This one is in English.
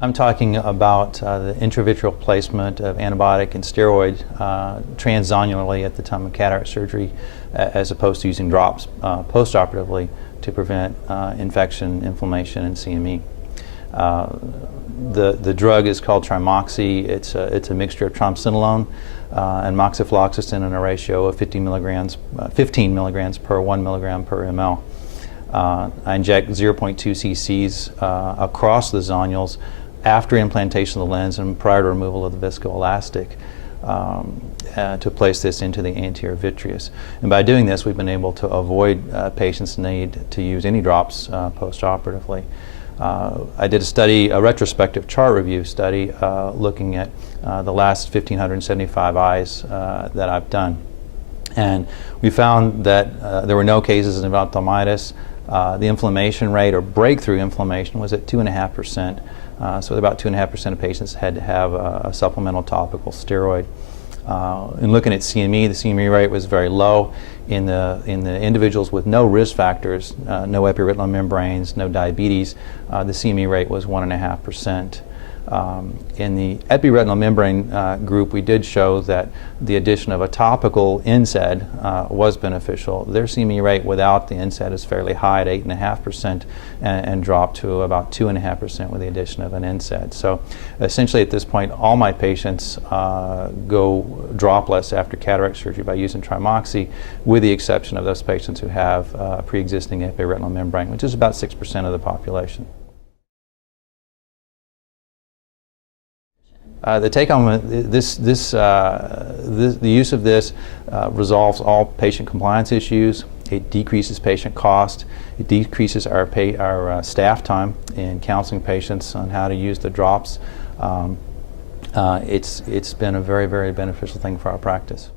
I'm talking about the intravitreal placement of antibiotic and steroid transzonularly at the time of cataract surgery, as opposed to using drops postoperatively to prevent infection, inflammation, and CME. The drug is called Trimoxy. It's a mixture of triamcinolone and moxifloxacin in a ratio of 15 milligrams per 1 milligram per ml. I inject 0.2 cc's across the zonules after implantation of the lens and prior to removal of the viscoelastic to place this into the anterior vitreous. And by doing this, we've been able to avoid patients' need to use any drops postoperatively. I did a study, a retrospective chart review study, looking at the last 1,575 eyes that I've done. And we found that there were no cases of endophthalmitis. The inflammation rate, or breakthrough inflammation, was at 2.5%. So about 2.5% of patients had to have a supplemental topical steroid. In looking at CME, the CME rate was very low. In the individuals with no risk factors, no epiretinal membranes, no diabetes, the CME rate was 1.5%. In the epiretinal membrane group, we did show that the addition of a topical NSAID was beneficial. Their CME rate without the NSAID is fairly high at 8.5% and dropped to about 2.5% with the addition of an NSAID. So essentially at this point, all my patients go dropless after cataract surgery by using Trimoxy, with the exception of those patients who have pre-existing epiretinal membrane, which is about 6% of the population. The take-home, the use of this resolves all patient compliance issues. It decreases patient cost. It decreases our staff time in counseling patients on how to use the drops. It's been a very, very beneficial thing for our practice.